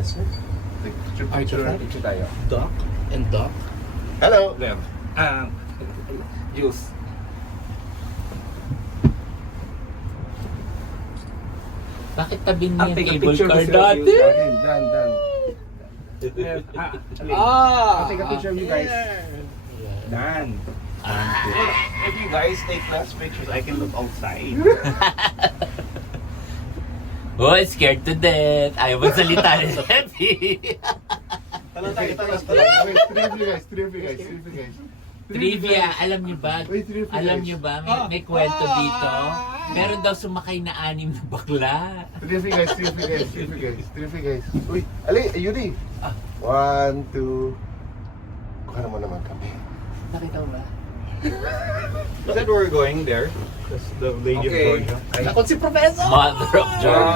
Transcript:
Professor? Picture tayo. Doc and Doc? Hello. Left. Juice. Bakit tabi niya I'll yung take a cable picture car with dati? you. Done. I'll take a picture of you guys. Done. If you guys take last pictures, I can look outside. Oh, scared to death. Ayaw magsalita ni Steffi. Talang tayo. Wait, three of you guys. Trivia, alam niyo ba? Wait, trivia, Alam guys. niyo ba? May kwento dito. Meron daw sumakay na 6 na bakla. Three of you guys. Uy, ali, Yuri. 1, 2. Baka naman kami. Nakita mo ba? Is that where we're going there? That's the lady of Georgia. Nakon si Professor! Mother of Georgia.